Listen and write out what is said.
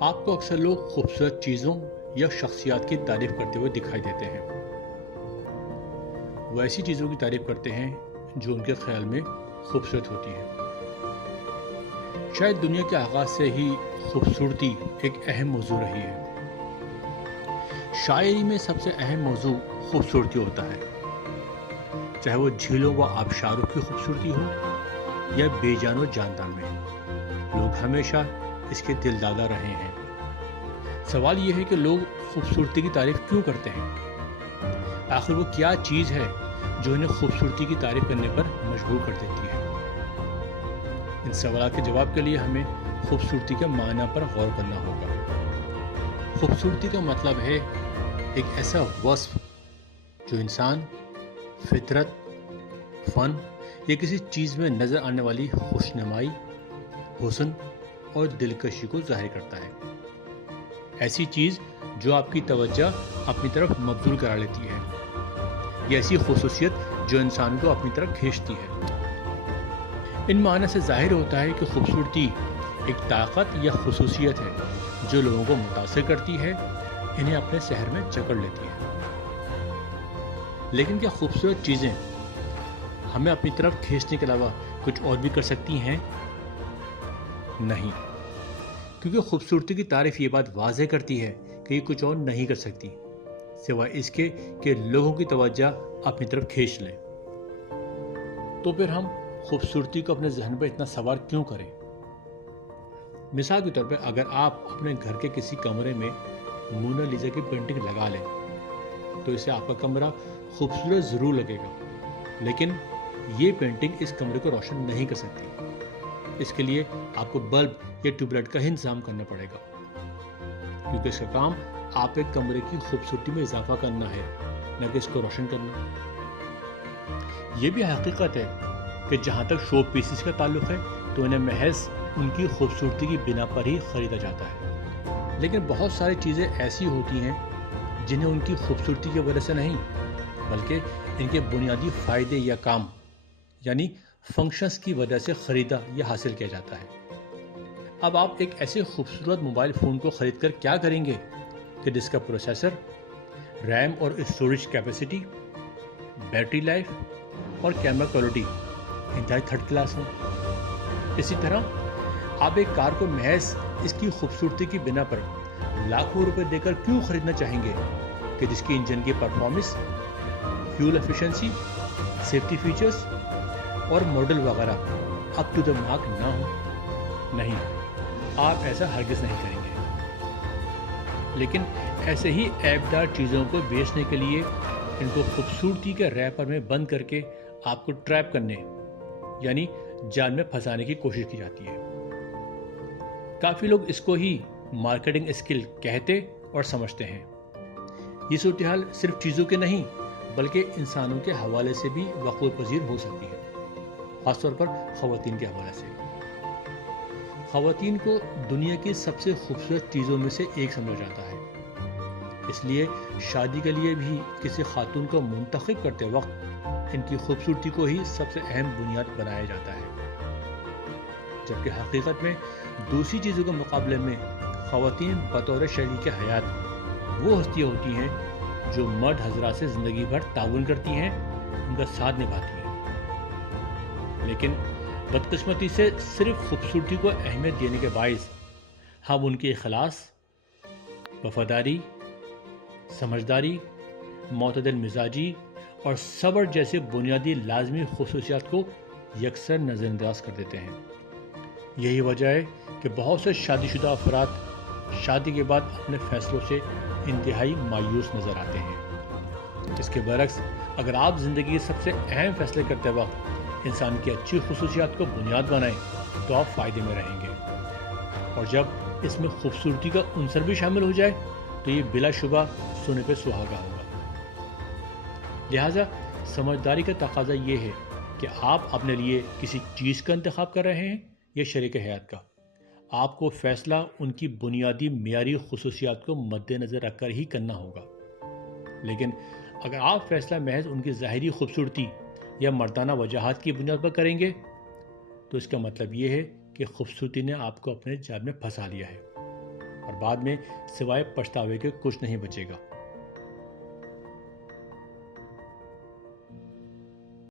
آپ کو اکثر لوگ خوبصورت چیزوں یا شخصیات کی تعریف کرتے ہوئے دکھائی دیتے ہیں۔ وہ ایسی چیزوں کی تعریف کرتے ہیں جو ان کے خیال میں خوبصورت ہوتی ہیں۔ شاید دنیا کے آغاز سے ہی خوبصورتی ایک اہم موضوع رہی ہے۔ شاعری میں سب سے اہم موضوع خوبصورتی ہوتا ہے، چاہے وہ جھیلوں و آبشاروں کی خوبصورتی ہو یا بے جان و جاندار میں، لوگ ہمیشہ اس کے دل دادا رہے ہیں۔ سوال یہ ہے کہ لوگ خوبصورتی کی تعریف کیوں کرتے ہیں؟ آخر وہ کیا چیز ہے جو انہیں خوبصورتی کی تعریف کرنے پر مجبور کر دیتی ہے؟ ان سوالات کے جواب کے لیے ہمیں خوبصورتی کے معنی پر غور کرنا ہوگا۔ خوبصورتی کا مطلب ہے ایک ایسا وصف جو انسان، فطرت، فن یا کسی چیز میں نظر آنے والی خوشنمائی، حسن اور دلکشی کو ظاہر کرتا ہے۔ ایسی چیز جو آپ کی توجہ اپنی طرف مبذول کرا لیتی ہے، یا ایسی خصوصیت جو انسان کو اپنی طرف کھینچتی ہے۔ ان معنی سے ظاہر ہوتا ہے کہ خوبصورتی ایک طاقت یا خصوصیت ہے جو لوگوں کو متاثر کرتی ہے، انہیں اپنے سحر میں جکڑ لیتی ہے۔ لیکن کیا خوبصورت چیزیں ہمیں اپنی طرف کھینچنے کے علاوہ کچھ اور بھی کر سکتی ہیں؟ نہیں، کیونکہ خوبصورتی کی تعریف یہ بات واضح کرتی ہے کہ یہ کچھ اور نہیں کر سکتی سوائے اس کے کہ لوگوں کی توجہ اپنی طرف کھینچ لیں۔ تو پھر ہم خوبصورتی کو اپنے ذہن پر اتنا سوار کیوں کریں؟ مثال کے طور پہ اگر آپ اپنے گھر کے کسی کمرے میں مونا لیزا کی پینٹنگ لگا لیں تو اسے آپ کا کمرہ خوبصورت ضرور لگے گا، لیکن یہ پینٹنگ اس کمرے کو روشن نہیں کر سکتی۔ اس کے لیے آپ کو بلب یا ٹیوب لائٹ کا ہی انتظام کرنا پڑے گا، کیونکہ اس کا کام آپ کے کمرے کی خوبصورتی میں اضافہ کرنا ہے، نہ کہ اس کو روشن کرنا۔ یہ بھی حقیقت ہے کہ جہاں تک شو پیسز کا تعلق ہے تو انہیں محض ان کی خوبصورتی کی بنا پر ہی خریدا جاتا ہے، لیکن بہت ساری چیزیں ایسی ہوتی ہیں جنہیں ان کی خوبصورتی کی وجہ سے نہیں بلکہ ان کے بنیادی فائدے یا کام یعنی فنکشنز کی وجہ سے خریدا یا حاصل کیا جاتا ہے۔ اب آپ ایک ایسے خوبصورت موبائل فون کو خرید کر کیا کریں گے کہ جس کا پروسیسر، ریم اور اسٹوریج کیپیسٹی، بیٹری لائف اور کیمرہ کوالٹی انتہائی تھرڈ کلاس ہو؟ اسی طرح آپ ایک کار کو محض اس کی خوبصورتی کی بنا پر لاکھوں روپے دے کر کیوں خریدنا چاہیں گے کہ جس کی انجن کی performance, fuel efficiency, safety features اور ماڈل وغیرہ اپ ٹو دا مارک نہ ہو؟ نہیں، آپ ایسا ہرگز نہیں کریں گے۔ لیکن ایسے ہی عیب دار چیزوں کو بیچنے کے لیے ان کو خوبصورتی کے ریپر میں بند کر کے آپ کو ٹریپ کرنے یعنی جال میں پھنسانے کی کوشش کی جاتی ہے۔ کافی لوگ اس کو ہی مارکیٹنگ اسکل کہتے اور سمجھتے ہیں۔ یہ صورتحال صرف چیزوں کے نہیں بلکہ انسانوں کے حوالے سے بھی وقوع پذیر ہو سکتی ہے، خاص طور پر خواتین کے حوالے سے۔ خواتین کو دنیا کی سب سے خوبصورت چیزوں میں سے ایک سمجھا جاتا ہے، اس لیے شادی کے لیے بھی کسی خاتون کو منتخب کرتے وقت ان کی خوبصورتی کو ہی سب سے اہم بنیاد بنایا جاتا ہے، جبکہ حقیقت میں دوسری چیزوں کے مقابلے میں خواتین بطور شریک حیات وہ ہستیاں ہوتی ہیں جو مرد حضرات سے زندگی بھر تعاون کرتی ہیں، ان کا ساتھ نبھاتی ہیں۔ لیکن بدقسمتی سے صرف خوبصورتی کو اہمیت دینے کے باعث ہم ان کے اخلاص، وفاداری، سمجھداری، معتدل مزاجی اور صبر جیسے بنیادی لازمی خصوصیات کو یکسر نظر انداز کر دیتے ہیں۔ یہی وجہ ہے کہ بہت سے شادی شدہ افراد شادی کے بعد اپنے فیصلوں سے انتہائی مایوس نظر آتے ہیں۔ اس کے برعکس اگر آپ زندگی کے سب سے اہم فیصلے کرتے وقت انسان کی اچھی خصوصیات کو بنیاد بنائیں تو آپ فائدے میں رہیں گے، اور جب اس میں خوبصورتی کا عنصر بھی شامل ہو جائے تو یہ بلا شبہ سونے پہ سہاگا ہوگا۔ لہٰذا سمجھداری کا تقاضا یہ ہے کہ آپ اپنے لیے کسی چیز کا انتخاب کر رہے ہیں یا شریک حیات کا، آپ کو فیصلہ ان کی بنیادی معیاری خصوصیات کو مد نظر رکھ کر ہی کرنا ہوگا۔ لیکن اگر آپ فیصلہ محض ان کی ظاہری خوبصورتی یا مردانہ وجاہت کی بنیاد پر کریں گے تو اس کا مطلب یہ ہے کہ خوبصورتی نے آپ کو اپنے جال میں پھنسا لیا ہے، اور بعد میں سوائے پچھتاوے کے کچھ نہیں بچے گا۔